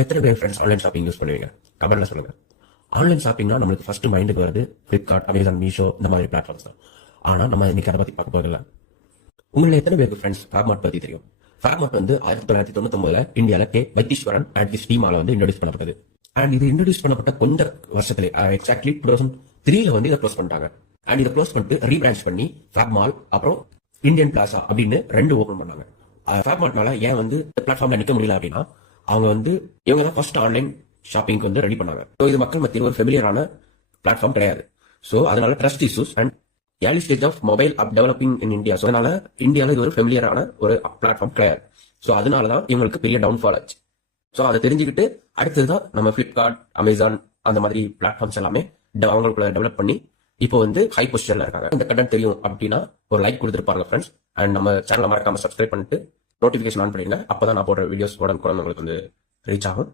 எத்தனை பேர் friends online shopping use பண்ணுவீங்க? கமெண்ட்ல சொல்லுங்க. ஆன்லைன் ஷாப்பிங்னா நம்மளுக்கு ஃபர்ஸ்ட் மைண்டுக்கு வருது ஃபிளிப்கார்ட், அமேசான், மீஷோ இந்த மாதிரி பிளாட்ஃபார்ம்ஸ் தான். ஆனா நம்ம இன்னைக்கு அதை பத்தி பார்க்க போதில்ல. உங்களை எத்தனை பேருக்கு ஃப்ரெண்ட்ஸ் ஃபிளாக்மார்ட் பத்தி தெரியும்? ஃபிளாக்மார்ட் வந்து 1999 இந்தியால கே வைத்தீஸ்வரன் அண்ட் தி ஸ்டீமால வந்து இன்ட்ரோடியூஸ் பண்ணப்பட்டது. அண்ட் இது இன்ட்ரோடியூஸ் பண்ணப்பட்ட கொஞ்ச வருஷத்துல எக்ஸாக்ட்லி 2003 வந்து இதை க்ளோஸ் பண்ணிட்டாங்க. அண்ட் இதை க்ளோஸ் பண்ணிட்டு ரீபிரான்ச் பண்ணி ஃபிளாக்மால் அப்புறம் இந்தியன் பிளாசா அப்படின்னு 2 ஓபன் பண்ணாங்க. ஃபிளாக்மார்ட்னால ஏன் வந்து பிளாட்ஃபார்ம்ல நிக்க முடியல அப்படின்னா, அவங்க வந்து இவங்க தான் ஃபர்ஸ்ட் ஆன்லைன் ஷாப்பிங் வந்து ரெடி பண்ணாங்க. ஸோ இது மக்கள் மத்தியில் ஒரு ஃபெமிலியரான பிளாட்ஃபார்ம் கிடையாது. ஸோ அதனால trust issues and early stage of mobile app developing in India. So அதனால இந்தியாவில் இது ஒரு ஃபெமிலியரான ஒரு பிளாட்ஃபார்ம் கிடையாது. ஸோ அதனால தான் இவங்களுக்கு பெரிய டவுன்ஃபால் ஆச்சு. ஸோ அதை தெரிஞ்சுக்கிட்டு அடுத்ததுதான் நம்ம ஃபிளிப்கார்ட், அமேசான் அந்த மாதிரி பிளாட்ஃபார்ம்ஸ் எல்லாமே அவங்களுக்குள்ள டெவலப் பண்ணி இப்போ வந்து ஹை பொசிஷன்ல இருக்காங்க. இந்த கண்டென்ட் தெரியும் அப்படின்னா ஒரு லைக் கொடுத்துருப்பாங்க ஃப்ரெண்ட்ஸ். அண்ட் நம்ம சேனலை மறக்காம சப்ஸ்கிரைப் பண்ணிட்டு நோட்டிஃபிகேஷன் ஆன் பண்ணிடுங்க. அப்பதான் நான் போடுற வீடியோஸ் உடனுக்குடன் உங்களுக்கு வந்து ரீச் ஆகும்.